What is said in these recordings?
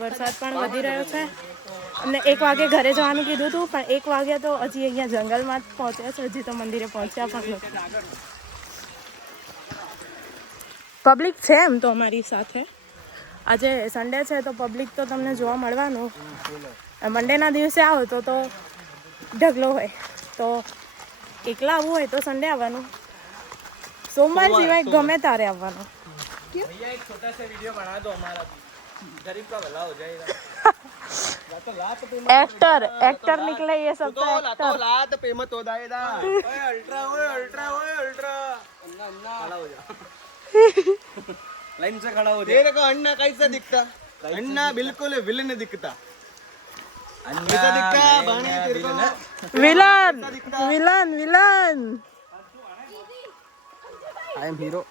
વરસાદ પણ વધી રહ્યો છે અને 1 વાગે ઘરે જવાનું કીધું હતું, પણ 1 વાગે તો હજી અહીંયા જંગલમાં જ પહોંચ્યા છે, હજી તો મંદિરે પહોંચ્યા પણ નથી. પબ્લિક છે એમ તો અમારી સાથે. આજે સન્ડે છે તો પબ્લિક તો તમને જોવા મળવાનું. મંડેના દિવસે આવો તો ઢગલો હોય, તો એકલા આવવું હોય તો સન્ડે આવવાનું, સોમવાર સિવાય ગમે તારે આવવાનું. भैया एक छोटा सा वीडियो बना दो हमारा भी, गरीब का भला हो जाएगा. एक्टर निकले ये सब तो एक्टर. लात पेमत हो जाएगा. ओए अल्ट्रा अन्ना खड़ा हो जा. लाइन से खड़ा हो जा. तेरे को अन्ना कैसा दिखता? अन्ना बिल्कुल विलन दिखता. कैसा दिखता बाणी तेरे को? विलन. I am hero.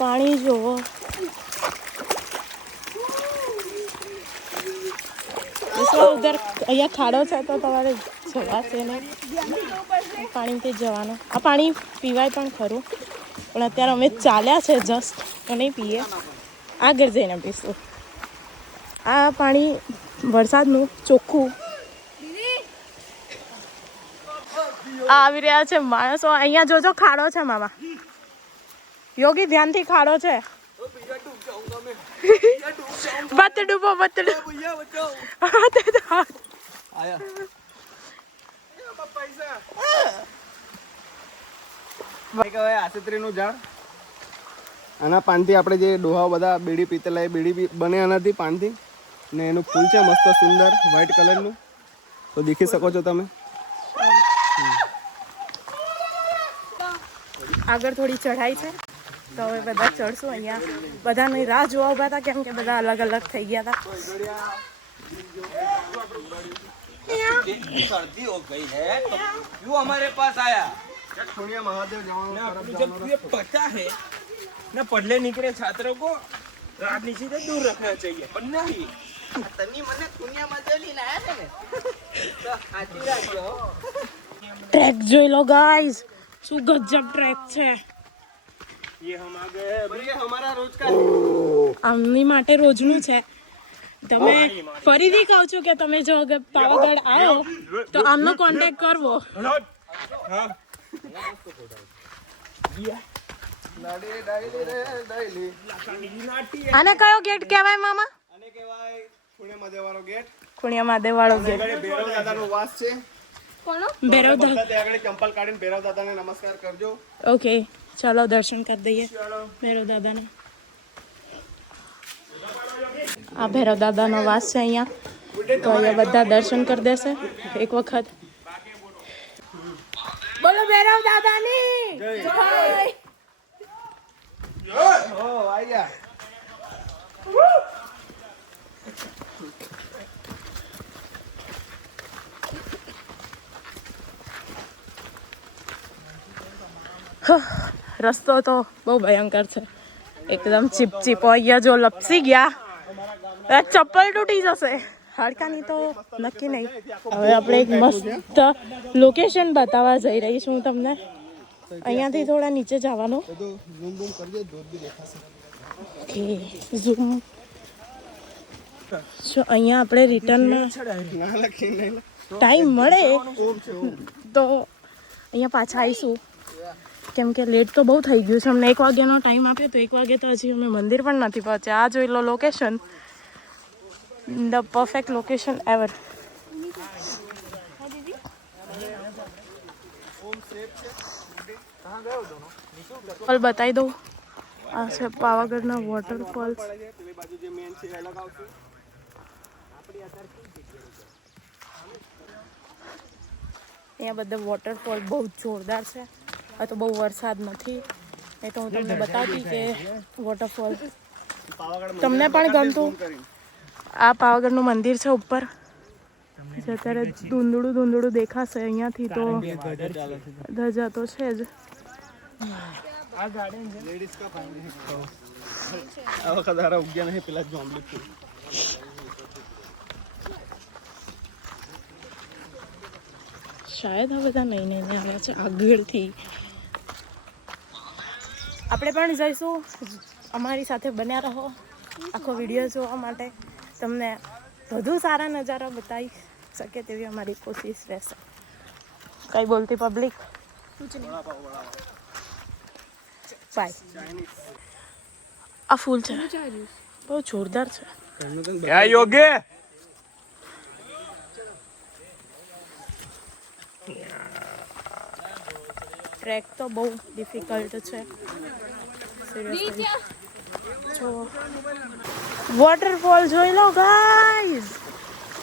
પાણી જોવો. ઉધર અહીંયા ખાડો છે તો તમારે જવાશે ને પાણીથી જવાનું. આ પાણી પીવાય પણ ખરું, પણ અત્યારે અમે ચાલ્યા છે જસ્ટ, તો નહીં પીએ, આગળ જઈને પીશું. આ પાણી વરસાદનું ચોખ્ખું. આવી રહ્યા છે માણસો. અહીંયા જોજો ખાડો છે મામા. યોગી ધ્યાનથી ખાડો છે. મત ડૂબો. આશેત્રીનું ઝાડ, આના પાનથી આપણે જે ડોહા બધા બીડી પીતેલા એ બીડી બને આનાથી પાનથી, ને એનું ફૂલ છે મસ્ત સુંદર વ્હાઈટ કલરનું, તો દેખી શકો છો તમે. આગળ થોડી ચઢાઈ છે તો હવે બધા ચડશું. અહીંયા બધાની રાહ જોવા ઉભા હતા, કેમ કે બધા અલગ અલગ થઈ ગયા હતા. सर्दी हो गई है तो क्यों हमारे पास आया? सोनिया महादेव जब ये पता है ना, पढ़ने निकले छात्रों को राजनीति से दूर रखना चाहिए, पर नहीं तनी मने सोनिया महादेव ली लाया है तो आती राखो. ટ્રેક જોઈ લો ગાઈઝ, શું ગજબ ટ્રેક છે. ये हम आ गए, ये हमारा रोज का આમની માટે રોજનું છે. તમે ફરીથી કહું છું કે તમે જો અગર પાવાગઢ આવો તો આમનો કોન્ટેક્ટ કરવો. આને કયો ગેટ કહેવાય મામા? આને કહેવાય ખુણિયા મહાદેવ વાળો ગેટ. ખુણિયા મહાદેવ વાળો ગેટ. ભૈરવ દાદાનો વાસ છે. કોનો? ભૈરવ દાદા. ત્યાં આગળ ચંપલ કાઢીને ભૈરવ દાદાને નમસ્કાર કરજો. ઓકે, ચાલો દર્શન કરી દઈએ ભૈરવ દાદાના. આ ભૈરવ દાદાનો વાસ છે અહીંયા, તો અહીંયા બધા દર્શન કરી દેશે એક વખત. બોલો ભૈરવ દાદાની જય. ઓ આઈ ગયા. રસ્તો તો બહુ ભયંકર છે, એકદમ ચીપચીપો. અહીંયા જો લપસી ગયા ચપ્પલ તૂટી જશે. હાડકાની તો નક્કી નહીં. હવે આપણે એક મસ્ત લોકેશન બતાવવા જઈ રહી છું તમને. અહીંયાથી થોડા નીચે જવાનું. Okay, zoom. જો અહીંયા આપણે રિટર્નમાં ટાઈમ મળે તો અહીંયા પાછા આવીશું, કેમ કે લેટ તો બહુ થઈ ગયું છે. અમને 1 વાગ્યાનો ટાઈમ આપ્યો તો 1 વાગે તો હજી અમે મંદિર પણ નથી પહોંચ્યા. આ જોઈ લો location, the perfect location ever. Fall બતાવી દઉં. આ છે પાવાગઢના વોટરફોલ્સ. અહીંયા બધા વોટરફોલ બહુ જોરદાર છે. આ તો બહુ વરસાદ નથી, એ તો હું તમને બતાવતી કે વોટરફોલ તમને પણ ગમતું. આ પાવાગઢનું મંદિર છે ઉપર, અત્યારે ધૂંધળું દેખાશે અહીંયાથી, તો ધજા તો છે જ. આ ગાર્ડન છે લેડીઝ કા ફાઇનલ છે. આ વખત હારા ઉગ્યા નહીં, પેલા જોમ્બલી ફૂલ. શાયદ આ બધા નહીં આવ્યા છે આગળથી. આપણે પણ જઈશું, અમારી સાથે બન્યા રહો. આખો વિડીયો જોવા માટે તમને વધુ સારા નજારા બતાવી શકે તેવી અમારી કોશિશ રહેશે. કઈ બોલતી પબ્લિક? બાય. આ ફૂલ છે બહુ જોરદાર છે. क्या योगी ટ્રેક તો બહુ ડિફિકલ્ટ છે સિરિયસલી. જો વોટરફોલ જોઈ લો ગાઈઝ,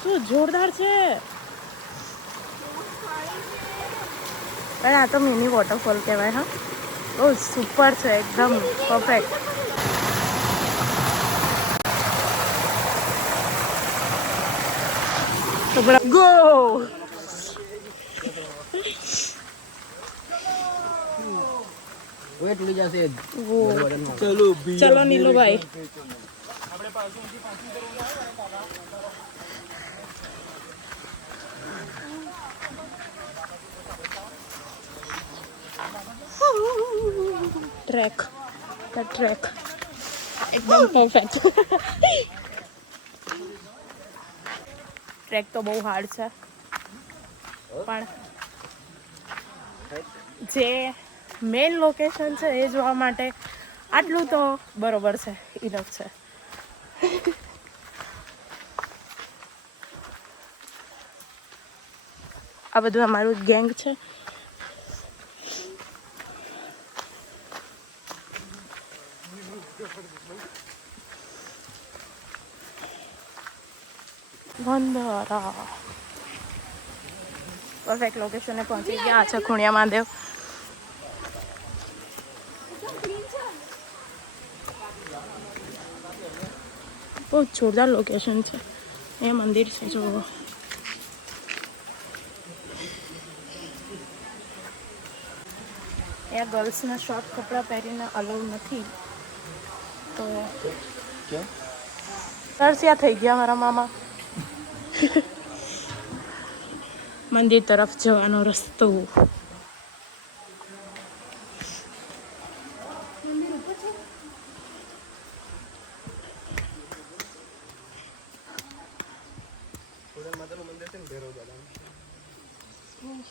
શું જોરદાર છે. પણ આ તો મિની વોટરફોલ કહેવાય. હા, બહુ સુપર છે, એકદમ પરફેક્ટ. ગો વેટ લઈ જશે. ચલો નીલુભાઈ. ટ્રેક એકદમ પરફેક્ટ. ટ્રેક તો બહુ હાર્ડ છે, પણ જે મેઇન લોકેશન છે એ જોવા માટે આટલું તો બરોબર છે, ઇનફ છે. આ બધું અમારું ગેંગ છે. વંદરા પરફેક્ટ લોકેશને પહોંચી ગયા છે. ખુણિયા મહાદેવ. બહુ જોરદાર લોકેશન છે. એ મંદિર છે જો. અહીંયા ગર્લ્સના શોર્ટ કપડાં પહેરીને અલાઉ નથી, તો તરસ્યા થઈ ગયા મારા મામા. મંદિર તરફ જવાનો રસ્તો.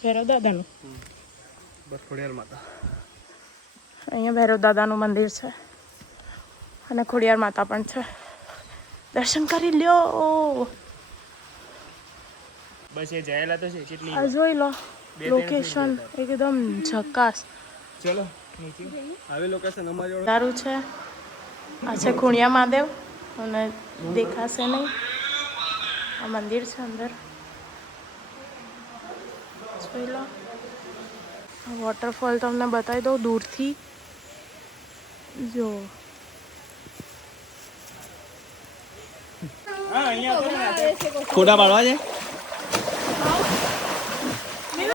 ભૈરવ દાદાનું અહીંયા ભૈરવ દાદાનું મંદિર છે અને ખોડિયાર માતા પણ છે. દર્શન કરી લ્યો. बस ये जायला तो કેટલી આ જોઈ લો લોકેશન એકદમ ઝકાસ. ચલો નીચે આવી લોકેશન અમારી જોડે સારું છે. આ છે ખુણિયા મહાદેવ અને દેખાશે નહીં. આ મંદિર છે અંદર. જોઈ લો. વોટરફોલ તમને બતાવી દઉં દૂરથી. જો હા અહીંયા ફોટા પાડવા છે.